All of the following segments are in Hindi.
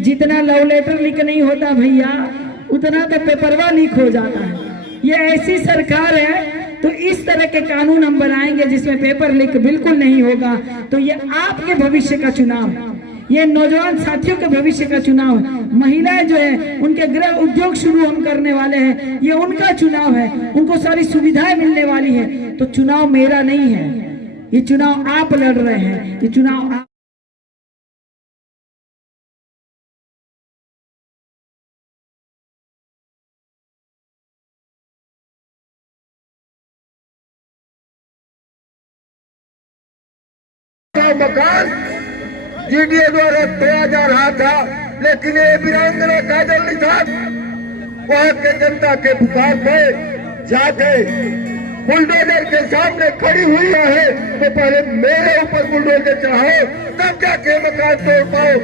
जितना लव लेटर लीक नहीं होता भैया, उतना तो पेपरवा लीक हो जाता है। ये ऐसी सरकार है तो इस तरह के कानून हम बनाएंगे जिसमें पेपर लीक बिल्कुल नहीं होगा। तो ये आपके भविष्य का चुनाव है, ये नौजवान साथियों के भविष्य का चुनाव है। महिलाएं जो है उनके गृह उद्योग शुरू हम करने वाले हैं, ये उनका चुनाव है, उनको सारी सुविधाएं मिलने वाली है। तो चुनाव मेरा नहीं है, ये चुनाव आप लड़ रहे हैं, ये चुनाव आप मकान जीडीए द्वारा तोड़ा जा रहा था, लेकिन ये वीरांगना काजल निषाद वहां के जनता के पुकार पे जाके बुलडोजर के सामने खड़ी हुई है। तो पहले मेरे ऊपर बुलडोजर चढ़ाओ, तब जाके मकान तोड़ पाओ।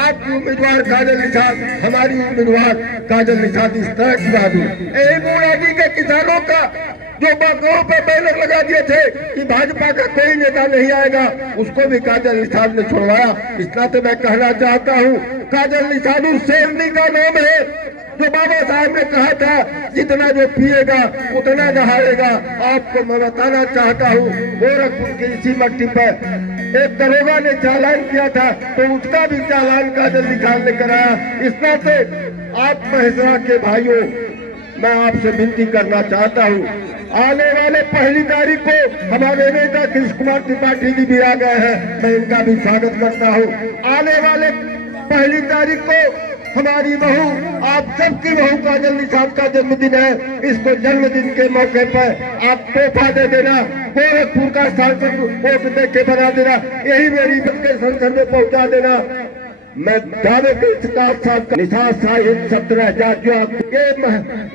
आपकी उम्मीदवार काजल निषाद, हमारी उम्मीदवार काजल निषाद इस तरह की बात हुई। यही बुरादी के किसानों का जो बागों पे बैनर लगा दिए थे कि भाजपा का कोई नेता नहीं आएगा, उसको भी काजल निषाद ने छुड़वाया। इतना तो मैं कहना चाहता हूँ, काजल निषाद उस शेरनी का नाम है जो बाबा साहब ने कहा था जितना जो पिएगा उतना नहाएगा। आपको मैं बताना चाहता हूँ, गोरखपुर की इसी मट्टी पर एक दरोगा ने चालान किया था, तो उसका भी चालान काजल निषाद ने कराया। इस नाते आप महेशरा के भाइयों, मैं आपसे विनती करना चाहता हूँ, आने वाले 1 तारीख को हमारे नेता कृष्ण कुमार त्रिपाठी जी भी आ गए हैं, मैं इनका भी स्वागत करता हूँ। आने वाले 1 तारीख को हमारी बहू, आप सबकी बहू काजल निषाद का जन्मदिन है। इसको जन्मदिन के मौके पर आप तोहफा दे देना, गोरखपुर का सांसद वोट दे के बना देना, यही मेरी बात के संसद में पहुंचा देना। मैं दावे के साथ निषाद साहिब 17,000 जो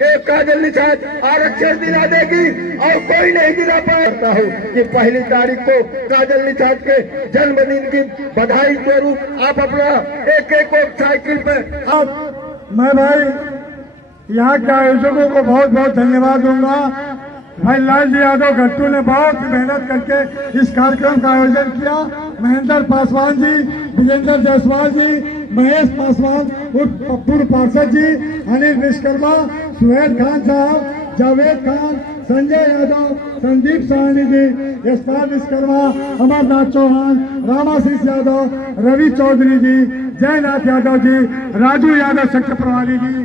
एक काजल निषाद आरक्षण दिला देगी और कोई नहीं दिला पाता हूँ कि 1 तारीख को काजल निषाद के जन्मदिन की बधाई स्वरूप आप अपना एक साइकिल पे मैं भाई यहाँ के आयोजकों को बहुत बहुत धन्यवाद दूंगा। भाई लालजी यादव गट्टू ने बहुत मेहनत करके इस कार्यक्रम का आयोजन किया। महेंद्र पासवान जी, विजेंद्र जायसवाल जी, महेश पासवान, पूर्व पार्षद जी, अनिल विश्वकर्मा, सुहेल खान साहब, जावेद खान, संजय यादव, संदीप साहनी जी, यशपाल विश्वकर्मा, अमरनाथ चौहान, रामाशीष यादव, रवि चौधरी जी, जयनाथ यादव जी, राजू यादव चक्रप्रवाली जी,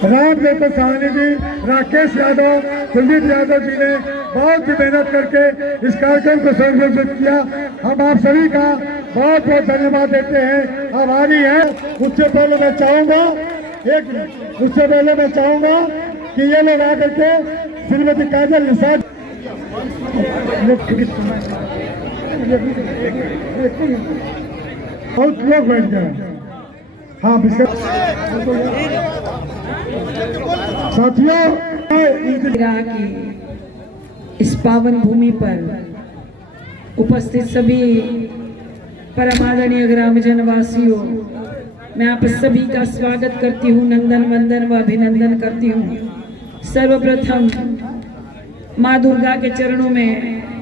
राम नेता साहनी जी, राकेश यादव, कुलदीप यादव जी ने बहुत ही मेहनत करके इस कार्यक्रम को संयोजित किया। हम आप सभी का बहुत बहुत धन्यवाद देते हैं, आभारी हैं। उससे पहले मैं चाहूंगा कि ये लोग आकर के श्रीमती काजल निषाद बहुत लोग बैठ गए। हाँ साथियों, इस पावन भूमि पर उपस्थित सभी परम आदरणीय ग्रामजन वासियों, मैं आप सभी का स्वागत करती हूँ, नंदन वंदन व अभिनंदन करती हूँ। सर्वप्रथम माँ दुर्गा के चरणों में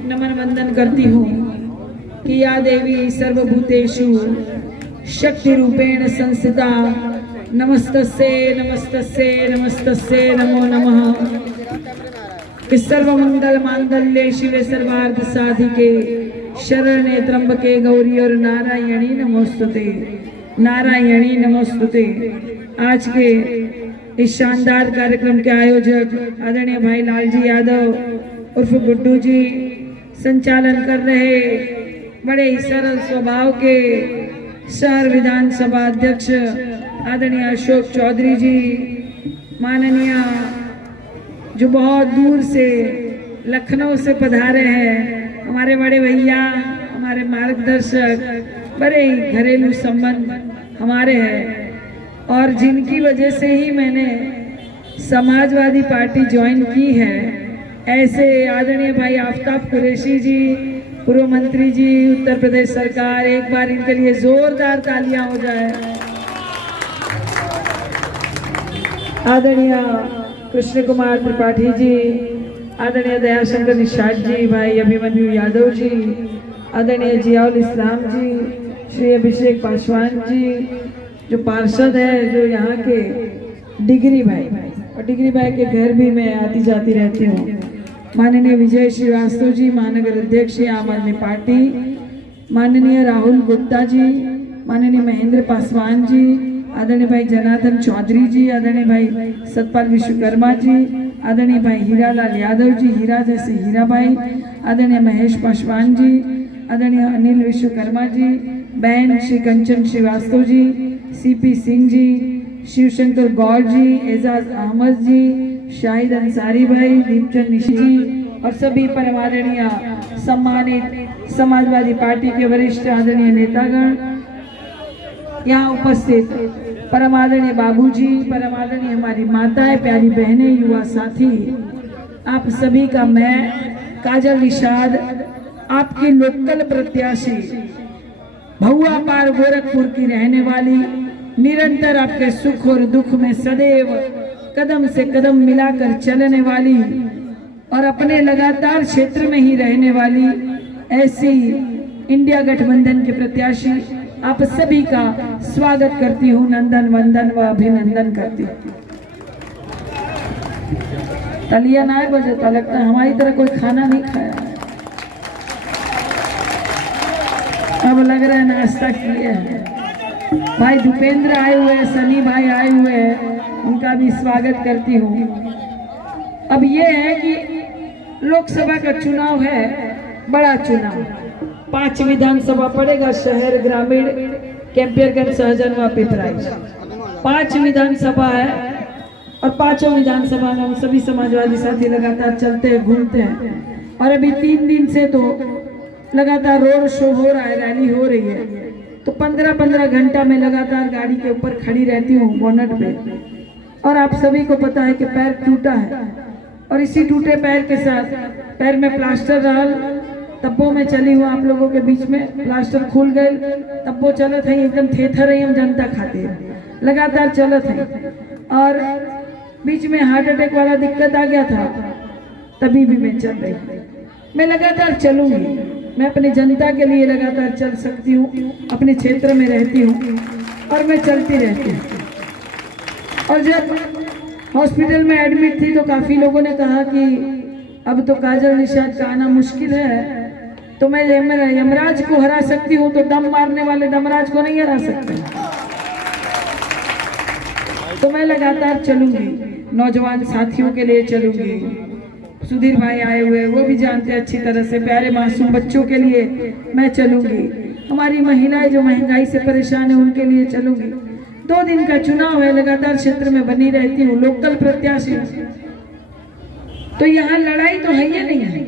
नमन वंदन करती हूँ कि या देवी सर्वभूतेषु शक्ति रूपेण संस्थिता, नमस्तस्ये नमस्तस्ये नमस्तस्ये नमो नमः। कि सर्वमंगल मांगल्ये शिवे सर्वार्थ साधिके, शरण्ये त्र्यंबके गौरी और नारायणी नमोस्तुते, नारायणी नमोस्तुते। आज के इस शानदार कार्यक्रम के आयोजक आदरणीय भाई लालजी यादव उर्फ गुड्डू जी संचालन कर रहे बड़े ही सरल स्वभाव के शहर विधानसभा अध्यक्ष आदरणीय अशोक चौधरी जी, माननीय जो बहुत दूर से लखनऊ से पधारे हैं हमारे बड़े भैया, हमारे मार्गदर्शक, बड़े ही घरेलू संबंध हमारे हैं और जिनकी वजह से ही मैंने समाजवादी पार्टी ज्वाइन की है। ऐसे आदरणीय भाई आफ्ताब कुरैशी जी, पूर्व मंत्री जी, उत्तर प्रदेश सरकार, एक बार इनके लिए जोरदार तालियां हो जाए। आदरणीय कृष्ण कुमार त्रिपाठी जी, आदरणीय दयाशंकर निषाद जी, भाई अभिमन्यु यादव जी, आदरणीय जियाउल इस्लाम जी, श्री अभिषेक पासवान जी जो पार्षद है, जो यहाँ के डिग्री भाई, और डिग्री भाई के घर भी मैं आती जाती रहती हूँ। माननीय विजय श्रीवास्तव जी, महानगर अध्यक्ष आम आदमी पार्टी, माननीय राहुल गुप्ता जी, माननीय महेंद्र पासवान जी, आदरणीय भाई जनार्दन चौधरी जी, आदरणीय भाई सतपाल विश्वकर्मा जी, आदरणीय भाई हीरालाल यादव जी, हीरा जैसे हीरा भाई, आदरणीय महेश पासवान जी, आदरणीय अनिल विश्वकर्मा जी, बहन श्री कंचन श्रीवास्तव जी, सीपी सिंह जी, शिवशंकर गौर जी, एजाज अहमद जी, शाहिद अंसारी भाई, दीपचंद निशी जी और सभी परमादरणीय सम्मानित समाजवादी पार्टी के वरिष्ठ आदरणीय नेतागण, यहाँ उपस्थित परमादरणीय बाबूजी, परमादरणीय हमारी माताएं, प्यारी बहनें, युवा साथी, आप सभी का मैं काजल निषाद, आपकी लोकल प्रत्याशी, भहुआ पार गोरखपुर की रहने वाली, निरंतर आपके सुख और दुख में सदैव कदम से कदम मिलाकर चलने वाली और अपने लगातार क्षेत्र में ही रहने वाली ऐसी इंडिया गठबंधन के प्रत्याशी आप सभी का स्वागत करती हूँ, नंदन वंदन व अभिनंदन करती हूँ। तलिया ना बजता, लगता है हमारी तरह कोई खाना नहीं खाया, अब लग रहा है नाश्ता किए हैं। भाई भूपेंद्र आए हुए हैं, सनी भाई आए हुए हैं, उनका भी स्वागत करती हूँ। अब ये है कि लोकसभा का चुनाव है, बड़ा चुनाव, 5 विधानसभा पड़ेगा, शहर, ग्रामीण, कैंपियरगंज, सहजन व पिपराइच, 5 विधानसभा है। और 5 विधानसभा में हम सभी समाजवादी साथी लगातार चलते हैं, घूमते हैं। और अभी 3 दिन से तो लगातार रोड शो हो रहा है, रैली हो रही है, तो 15-15 घंटा में लगातार गाड़ी के ऊपर खड़ी रहती हूँ बोनट पे। और आप सभी को पता है कि पैर टूटा है, और इसी टूटे पैर के साथ पैर में प्लास्टर रहल, तब्बों में चली हूँ आप लोगों के बीच में, प्लास्टर खुल गए, तब्बो चलत है, एकदम थेथर है, हम जनता खाते हैं, लगातार चलत है। और बीच में हार्ट अटैक वाला दिक्कत आ गया था, तभी भी मैं चल रही, मैं लगातार चलूंगी, मैं अपनी जनता के लिए लगातार चल सकती हूँ, अपने क्षेत्र में रहती हूँ और मैं चलती रहती हूँ। और जब हॉस्पिटल में एडमिट थी तो काफ़ी लोगों ने कहा कि अब तो काजल निषाद का आना मुश्किल है, तो मैं यमराज को हरा सकती हूँ, तो दम मारने वाले दमराज को नहीं हरा सकते, तो मैं लगातार चलूंगी, नौजवान साथियों के लिए चलूंगी। सुधीर भाई आए हुए, वो भी जानते हैं अच्छी तरह से, प्यारे मासूम बच्चों के लिए मैं चलूंगी, हमारी महिलाएं जो महंगाई से परेशान है उनके लिए चलूंगी। 2 दिन का चुनाव है, लगातार क्षेत्र में बनी रहती हूँ, लोकल प्रत्याशी, तो यहाँ लड़ाई तो है ही नहीं है,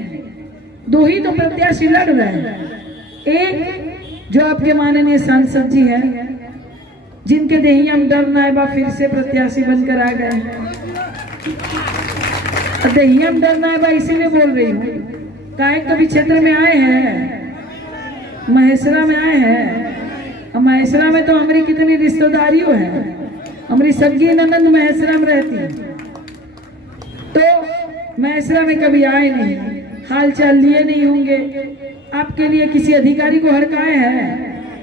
2 ही तो प्रत्याशी लड़ रहे हैं। एक जो आपके माननीय सांसद जी हैं, जिनके देहियम डर नायबा फिर से प्रत्याशी बनकर आ गए हैं। देहियम डर नायबा इसीलिए बोल रही हूँ, काहे कभी क्षेत्र में आए हैं, महेसरा में आए हैं, महेसरा में तो हमारी कितनी रिश्तेदारियों है, हमारी सगी ननंद महेसरा में रहती है, तो महेसरा में कभी आए नहीं, हाल चाल लिए नहीं होंगे, आपके लिए किसी अधिकारी को हड़काए हैं,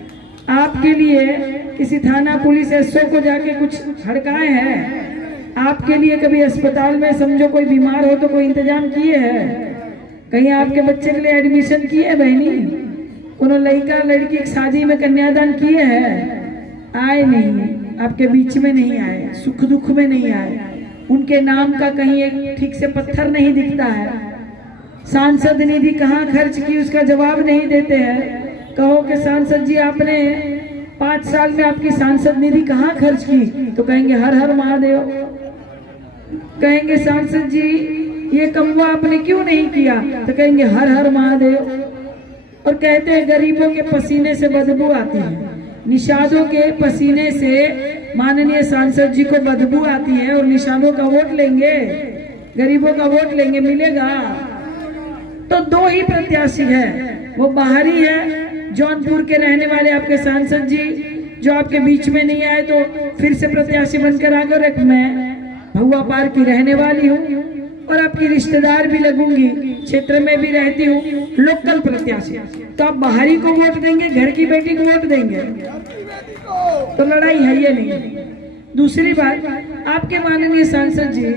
आपके लिए किसी थाना पुलिस एसओ को जाके कुछ हड़काए हैं, आपके लिए कभी अस्पताल में समझो कोई बीमार हो तो कोई इंतजाम किए हैं, कहीं आपके बच्चे के लिए एडमिशन किए है बहनी, कोनो लड़का लड़की की शादी में कन्यादान किए हैं? आए नहीं, आपके बीच में नहीं आए, सुख दुख में नहीं आए, उनके नाम का कहीं एक ठीक से पत्थर नहीं दिखता है। सांसद निधि कहाँ खर्च की उसका जवाब नहीं देते हैं। कहो कि सांसद जी आपने 5 साल में आपकी सांसद निधि कहाँ खर्च की, तो कहेंगे हर हर महादेव। कहेंगे सांसद जी ये कमवा आपने क्यों नहीं किया, तो कहेंगे हर हर महादेव। और कहते हैं गरीबों के पसीने से बदबू आती है, निषादों के पसीने से माननीय सांसद जी को बदबू आती है, और निषादों का वोट लेंगे, गरीबों का वोट लेंगे, मिलेगा? तो 2 ही प्रत्याशी है, वो बाहरी है, जौनपुर के रहने वाले आपके सांसद जी जो आपके बीच में नहीं आए तो फिर से प्रत्याशी बनकर आ गए। मैं भहुआ पार की रहने वाली हूँ, और आपकी रिश्तेदार भी लगूंगी, क्षेत्र में भी रहती हूँ, लोकल प्रत्याशी। तो आप बाहरी को वोट देंगे, घर की बेटी को वोट देंगे, तो लड़ाई है ये नहीं। दूसरी बात, आपके माननीय सांसद जी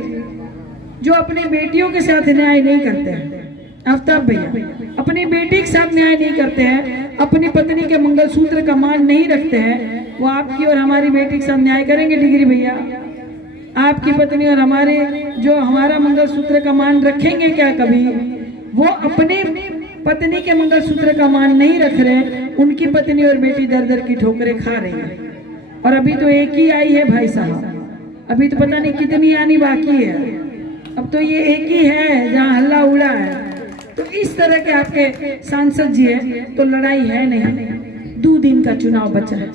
जो अपनी बेटियों के साथ न्याय नहीं करते हैं, आफ्ताब भैया अपनी बेटी के साथ न्याय नहीं करते हैं, अपनी पत्नी के मंगलसूत्र का मान नहीं रखते हैं, वो आपकी और हमारी बेटी के साथ न्याय करेंगे? डिग्री भैया, आपकी पत्नी और हमारे जो हमारा मंगलसूत्र का मान रखेंगे क्या कभी? वो अपने पत्नी के मंगलसूत्र का मान नहीं रख रहे, उनकी पत्नी और बेटी दर दर की ठोकरें खा रही है। और अभी तो एक ही आई है भाई साहब, अभी तो पता नहीं कितनी आनी बाकी है, अब तो ये एक ही है जहाँ हल्ला उड़ा है। तो इस तरह के आपके सांसद जी है, तो लड़ाई है नहीं। 2 दिन का चुनाव बचा है,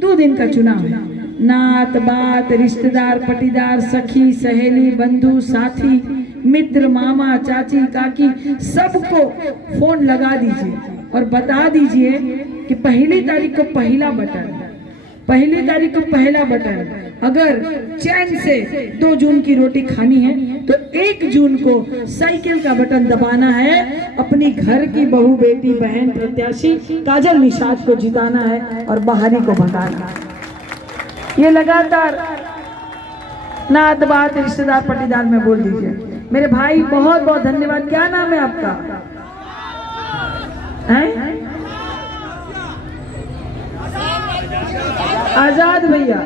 2 दिन का चुनाव है। नात बात, रिश्तेदार पटीदार, सखी सहेली, बंधु साथी, मित्र, मामा चाची काकी, सबको फोन लगा दीजिए और बता दीजिए कि 1 तारीख को पहला बटन, 1 तारीख को पहला बटन। अगर चैन से 2 जून की रोटी खानी है तो 1 जून को साइकिल का बटन दबाना है, अपनी घर की बहू बेटी बहन प्रत्याशी काजल निषाद को जिताना है और बाहरी को भगाना है। ये लगातार नात बात, रिश्तेदार पटीदार में बोल दीजिए। मेरे भाई बहुत बहुत धन्यवाद। क्या नाम है आपका? हैं? आजाद भैया,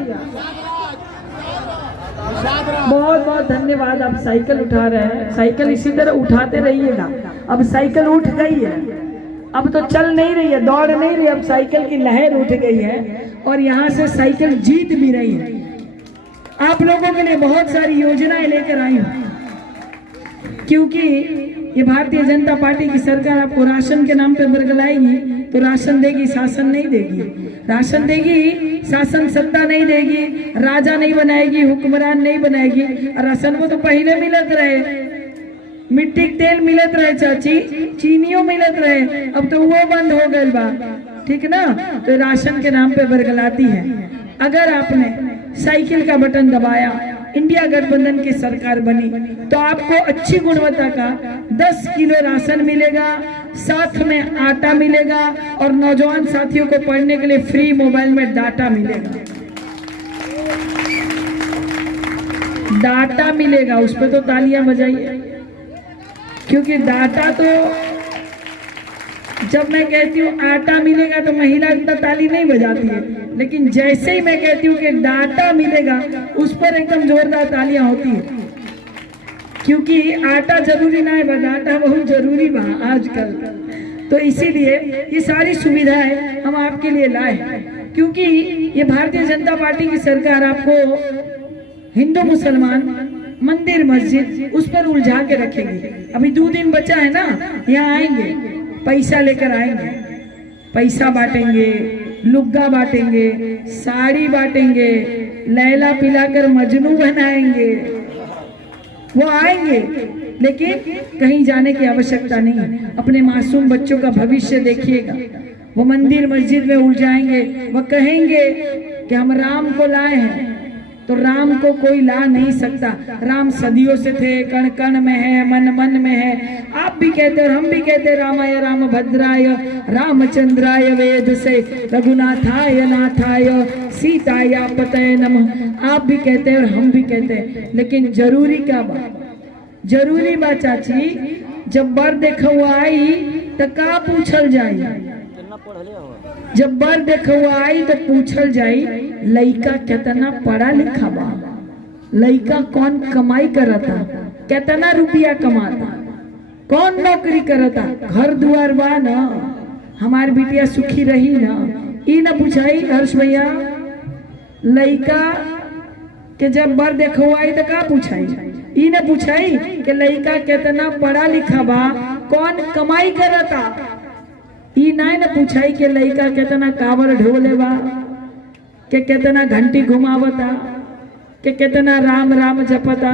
बहुत बहुत धन्यवाद। आप साइकिल उठा रहे हैं, साइकिल इसी तरह उठाते रहिएगा। अब साइकिल उठ गई है, अब तो चल नहीं रही है, दौड़ नहीं रही, अब साइकिल की लहर उठ गई है और यहाँ से साइकिल जीत भी रही है। आप लोगों के लिए बहुत सारी योजनाएं लेकर आई हूँ, क्योंकि ये भारतीय जनता पार्टी की सरकार आपको राशन के नाम पे बरगलाएगी तो राशन देगी, शासन नहीं देगी। राशन देगी, शासन सत्ता नहीं देगी, राजा नहीं बनाएगी, हुक्मरान नहीं बनाएगी। राशन को तो पहले मिलत रहे, मिट्टी के तेल मिलत रहे चाची, चीनियों मिलत रहे, अब तो वो बंद हो गए बा, ठीक ना? तो राशन के नाम पे बरगलाती है। अगर आपने साइकिल का बटन दबाया, इंडिया गठबंधन की सरकार बनी, तो आपको अच्छी गुणवत्ता का 10 किलो राशन मिलेगा, साथ में आटा मिलेगा और नौजवान साथियों को पढ़ने के लिए फ्री मोबाइल में डाटा मिलेगा। डाटा मिलेगा, उस पर तो तालियां बजाइए, क्योंकि डाटा तो जब मैं कहती हूँ आटा मिलेगा तो महिला इतना ताली नहीं बजाती है, लेकिन जैसे ही मैं कहती हूँ कि डाटा मिलेगा उस पर एकदम जोरदार तालियां होती है, क्योंकि आटा जरूरी ना है, डाटा बहुत जरूरी बा आजकल। तो इसीलिए ये सारी सुविधाएं हम आपके लिए लाए, क्योंकि ये भारतीय जनता पार्टी की सरकार आपको हिंदू मुसलमान, मंदिर मस्जिद उस पर उलझा के रखेगी। अभी 2 दिन बचा है ना, यहाँ आएंगे, पैसा लेकर आएंगे, पैसा बांटेंगे, लुग्गा बांटेंगे, साड़ी बांटेंगे, लैला पिलाकर मजनू बनाएंगे। वो आएंगे, लेकिन कहीं जाने की आवश्यकता नहीं है। अपने मासूम बच्चों का भविष्य देखिएगा। वो मंदिर मस्जिद में उलझाएंगे, वो कहेंगे कि हम राम को लाए हैं, तो राम को कोई ला नहीं सकता। राम सदियों से थे, कण कण में है, मन मन में है। आप भी कहते और हम भी कहते रामाय राम भद्राय रामचंद्राय वेद से रघुनाथाय नाथाय सीताया पतये नमः। आप भी कहते और हम भी कहते, लेकिन जरूरी क्या बात? जरूरी बात चाची, जब बर देखो आई तो का पूछल जाई, जब बर देखो आई तो पूछल जाई लइका कितना पढ़ा लिखा बा, लइका कौन कमाई करता, कितना रुपया कमाता, कौन नौकरी करता, घर दुआर बा न, हमार बिटिया सुखी रही न, ई न पूछाई हर्ष भैया। लइका के जब बर देखो आई तो का पूछाई, ई न पूछाई कि लइका कितना पढ़ा लिखा बा, कौन कमाई करता, ई न पूछाई कि लइका कितना कावर ढोले बा, के कितना घंटी घुमावता, के कितना राम राम जपता।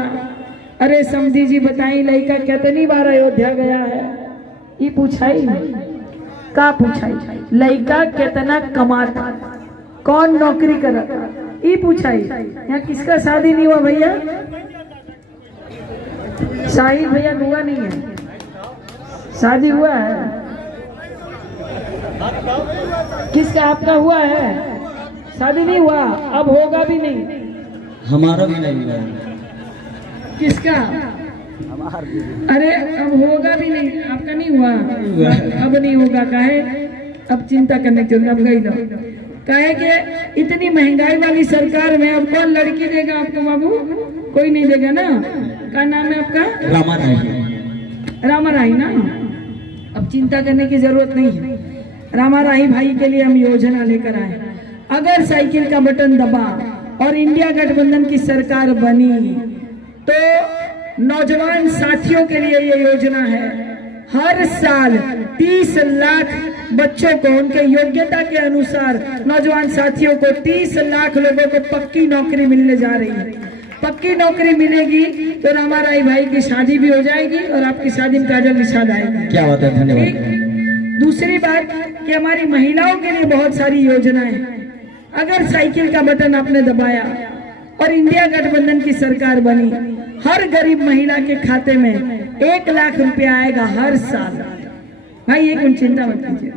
अरे समझी जी बताई लइका कितनी बार अयोध्या गया है, ये पूछाई का पूछाई, लइका कितना कमाता, कौन नौकरी करता, ये पूछाई। यहाँ किसका शादी नहीं हुआ भैया? शाहिद भैया का हुआ नहीं है, शादी हुआ है? किसका? आपका हुआ है? शादी नहीं हुआ, अब होगा भी नहीं। हमारा भी नहीं हुआ। किसका? अरे अब होगा भी नहीं, आपका नहीं हुआ, अब नहीं होगा। काहे? अब चिंता करने की जरूरत, अब गई लो। काहे कि इतनी महंगाई वाली सरकार में अब कौन लड़की देगा आपको बाबू? कोई नहीं देगा ना। क्या नाम है आपका? रामा राय। रामा राही ना। अब चिंता करने की जरूरत नहीं है। रामा राही भाई के लिए हम योजना लेकर आए। अगर साइकिल का बटन दबा और इंडिया गठबंधन की सरकार बनी तो नौजवान साथियों के लिए ये योजना है। हर साल 30 लाख बच्चों को उनके योग्यता के अनुसार नौजवान साथियों को 30 लाख लोगों को पक्की नौकरी मिलने जा रही है। पक्की नौकरी मिलेगी तो रामा राय भाई की शादी भी हो जाएगी और आपकी शादी में काजल निषाद आएगी। क्या बात है, धन्यवाद। ठीक। दूसरी बात कि हमारी महिलाओं के लिए बहुत सारी योजनाएं। अगर साइकिल का बटन आपने दबाया और इंडिया गठबंधन की सरकार बनी, हर गरीब महिला के खाते में 1 लाख रुपया आएगा हर साल। भाई एक मिनट चिंता मत कीजिए,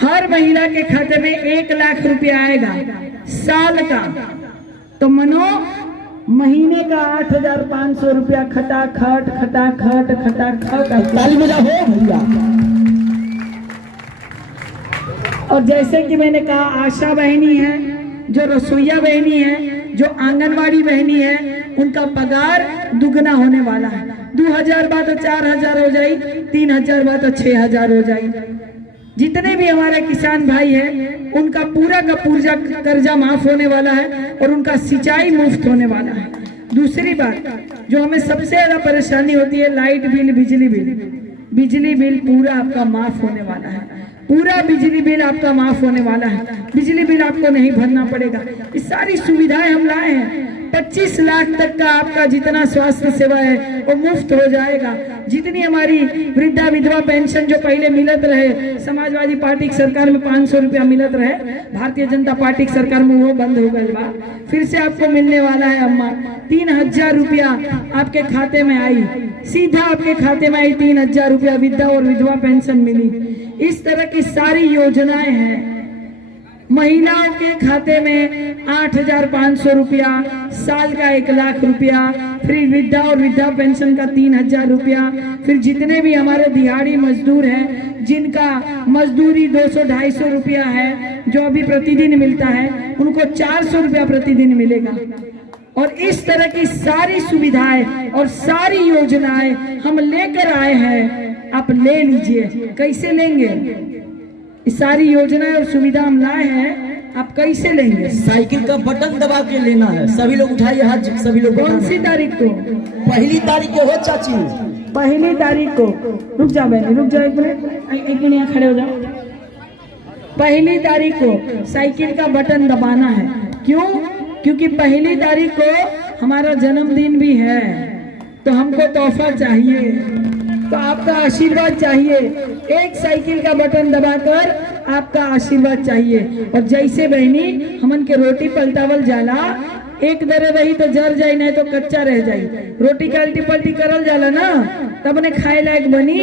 हर महिला के खाते में 1 लाख रुपया आएगा साल का। तो मनो महीने का 8,500 रुपया खटाखट खटाखट खटाखट। ताली बजाओ भैया। और जैसे कि मैंने कहा, आशा बहनी है, जो रसोईया बहनी है, जो आंगनवाड़ी बहनी है, उनका पगार दुगना होने वाला है। 2,000 बात तो 4,000 हो जाए, 3,000 बात तो 6,000 हो जाए। जितने भी हमारे किसान भाई हैं उनका पूरा का पूरा कर्जा माफ होने वाला है और उनका सिंचाई मुफ्त होने वाला है। दूसरी बात जो हमें सबसे ज्यादा परेशानी होती है, लाइट बिल, बिजली बिल। बिजली बिल पूरा आपका माफ होने वाला है। पूरा बिजली बिल आपका माफ होने वाला है। बिजली बिल आपको नहीं भरना पड़ेगा। ये सारी सुविधाएं हम लाए हैं। 25 लाख तक का आपका जितना स्वास्थ्य सेवा है वो मुफ्त हो जाएगा। जितनी हमारी वृद्धा विधवा पेंशन जो पहले मिलत रहे, समाजवादी पार्टी की सरकार में 500 रुपया मिलत रहे, भारतीय जनता पार्टी की सरकार में वो बंद हो गई बा। फिर से आपको मिलने वाला है अम्मा। 3,000 रुपया आपके खाते में आई, सीधा आपके खाते में आई 3,000 रुपया वृद्धा और विधवा पेंशन मिली। इस तरह की सारी योजनाएं हैं। महिलाओं के खाते में 8,500 रुपया, साल का 1 लाख रुपया, फिर वृद्धा और वृद्धा पेंशन का 3,000 रुपया। फिर जितने भी हमारे दिहाड़ी मजदूर हैं जिनका मजदूरी 200-250 रुपया है, जो अभी प्रतिदिन मिलता है, उनको 400 रुपया प्रतिदिन मिलेगा। और इस तरह की सारी सुविधाएं और सारी योजनाएं हम लेकर आए हैं। आप ले लीजिए। कैसे लेंगे? सारी योजनाएं और सुविधा हम लाए हैं, आप कैसे लेंगे? साइकिल का बटन दबा के लेना है। सभी लोग उठाइए हाथ, सभी लोग। कौन सी तारीख को? 1 तारीख को हो चाची। 1 तारीख को। रुक जाओ बहनी, रुक जाओ 1 मिनट, 1 मिनट यहाँ खड़े हो जाओ। 1 तारीख को साइकिल का बटन दबाना है। क्यों? क्योंकि 1 तारीख को हमारा जन्मदिन भी है, तो हमको तोहफा चाहिए, तो आपका आशीर्वाद चाहिए। एक साइकिल का बटन दबाकर आपका आशीर्वाद चाहिए। और जैसे बहनी हमन के रोटी पलटावल जाला, एक दरे रही तो जर जाए, नहीं तो कच्चा रह जाए। रोटी का अल्टी पल्टी करल जाला ना, तब ने खाए लायक बनी।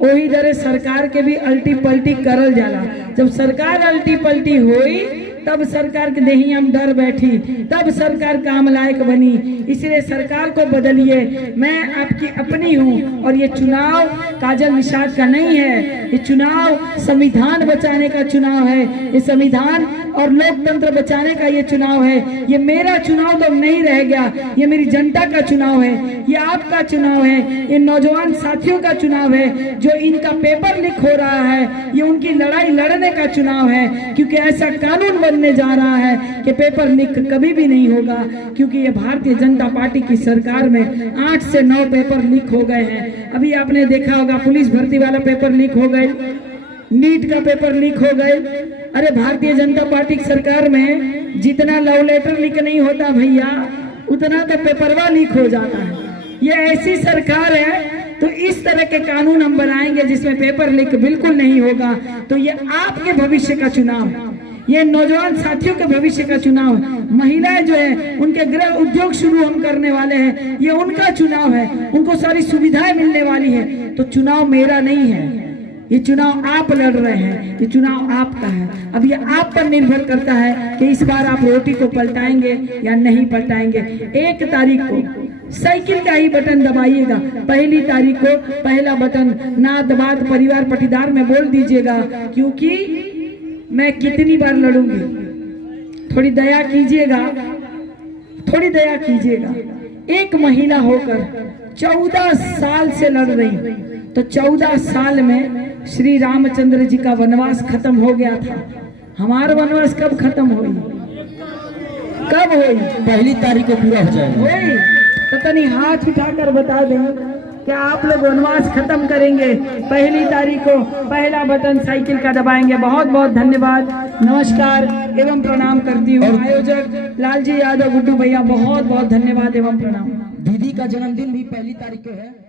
वही दरे सरकार के भी अल्टी पल्टी करल जाला। जब सरकार अल्टी पल्टी हुई तब सरकार के देही हम डर बैठी, तब सरकार काम लायक बनी। इसलिए सरकार को बदलिए। मैं आपकी अपनी हूँ और ये चुनाव काजल निषाद का नहीं है। ये चुनाव संविधान बचाने का चुनाव है। ये संविधान और लोकतंत्र बचाने का ये चुनाव है। ये मेरा चुनाव तो नहीं रह गया, ये मेरी जनता का चुनाव है, ये आपका चुनाव है, ये नौजवान साथियों का चुनाव है। जो इनका पेपर लीक हो रहा है, ये उनकी लड़ाई लड़ने का चुनाव है। क्योंकि ऐसा कानून बनने जा रहा है कि पेपर लीक कभी भी नहीं होगा। क्योंकि ये भारतीय जनता पार्टी की सरकार में 8 से 9 पेपर लीक हो गए हैं। अभी आपने देखा होगा पुलिस भर्ती वाला पेपर लीक हो गए, नीट का पेपर लीक हो गए। अरे भारतीय जनता पार्टी की सरकार में जितना लव लेटर लीक नहीं होता भैया, उतना तो पेपरवा लीक हो जाता है। ये ऐसी सरकार है, तो इस तरह के कानून हम बनाएंगे जिसमें पेपर लीक बिल्कुल नहीं होगा। तो ये आपके भविष्य का चुनाव है, ये नौजवान साथियों के भविष्य का चुनाव है। महिलाएं जो है उनके गृह उद्योग शुरू हम करने वाले हैं, ये उनका चुनाव है, उनको सारी सुविधाएं मिलने वाली है। तो चुनाव मेरा नहीं है, ये चुनाव आप लड़ रहे हैं, ये चुनाव आपका है। अब ये आप पर निर्भर करता है कि इस बार आप रोटी को पलटाएंगे या नहीं पलटाएंगे। 1 तारीख को साइकिल का ही बटन दबाइएगा। 1 तारीख को पहला बटन नात बात परिवार पटीदार में बोल दीजिएगा, क्योंकि मैं कितनी बार लड़ूंगी। थोड़ी दया कीजिएगा, थोड़ी दया कीजिएगा। एक महिला होकर 14 साल से लड़ रही, तो 14 साल में श्री रामचंद्र जी का वनवास खत्म हो गया था। हमारा वनवास कब खत्म हुई? कब हुई? 1 तारीख को पूरा हो जाएगा। हुई तो तनी हाथ उठाकर बता दें क्या आप लोग वनवास खत्म करेंगे? 1 तारीख को पहला बटन साइकिल का दबाएंगे। बहुत बहुत धन्यवाद, नमस्कार एवं प्रणाम करती हूँ। आयोजक लालजी यादव, गुड्डू भैया, बहुत बहुत धन्यवाद एवं प्रणाम। दीदी का जन्मदिन भी 1 तारीख को है।